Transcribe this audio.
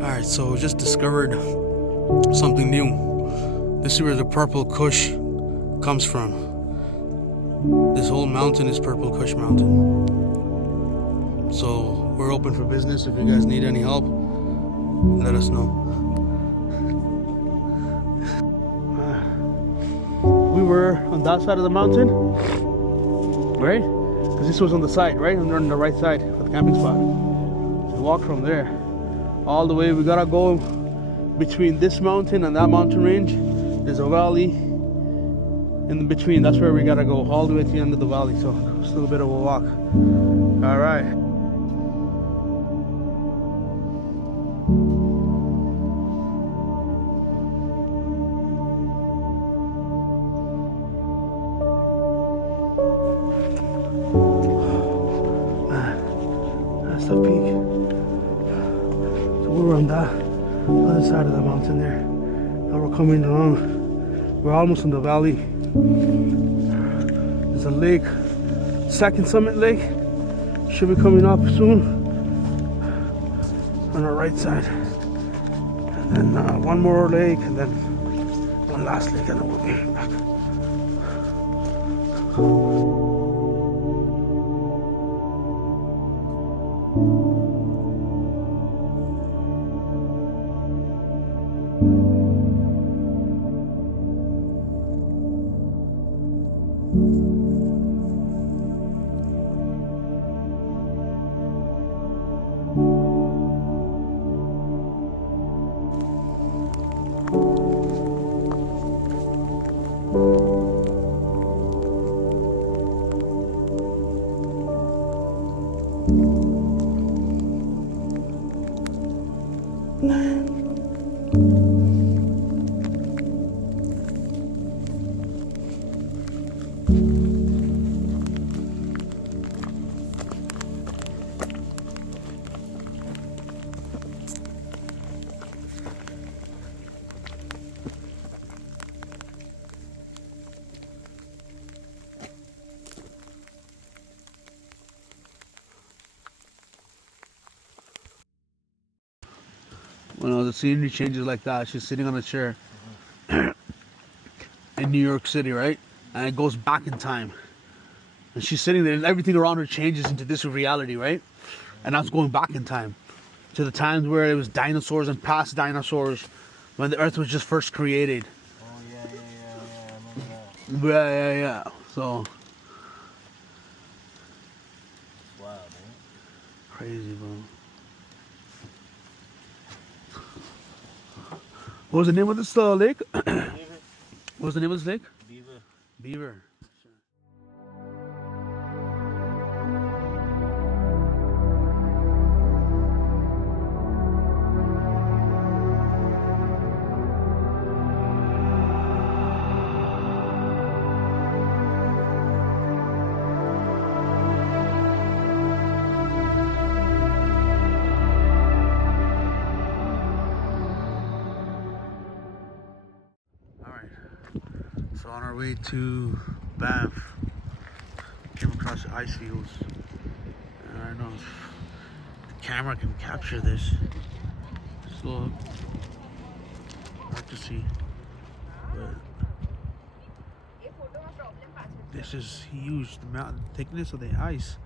Alright, so we just discovered something new. This is where the purple kush comes from. This whole mountain is Purple Kush Mountain. So we're open for business. If you guys need any help, let us know. We were on that side of the mountain, right? Because this was on the side, right? On the right side of the camping spot. So we walked from there all the way. We gotta go between this mountain and that mountain range. There's a valley in between. That's where we gotta go, all the way to the end of the valley. So still a bit of a walk. All right. That's the peak. So we were on that other side of the mountain there. Now we're coming along. We're almost in the valley. There's a lake, Second Summit Lake. Should be coming up soon on our right side. And then one more lake, and then one last lake, and then we'll be back. When the scenery changes like that, she's sitting on a chair in New York City, right? And it goes back in time. And she's sitting there and everything around her changes into this reality, right? And that's going back in time to the times where it was dinosaurs and past dinosaurs when the earth was just first created. Oh, yeah, I remember that. Yeah. So. Wow, man. Crazy, bro. What was the name of this lake? Beaver. What was the name of this lake? Beaver. Beaver. So on our way to Banff, came across the ice fields. And I don't know if the camera can capture this. So hard to see. But It's just huge. The thickness of the ice.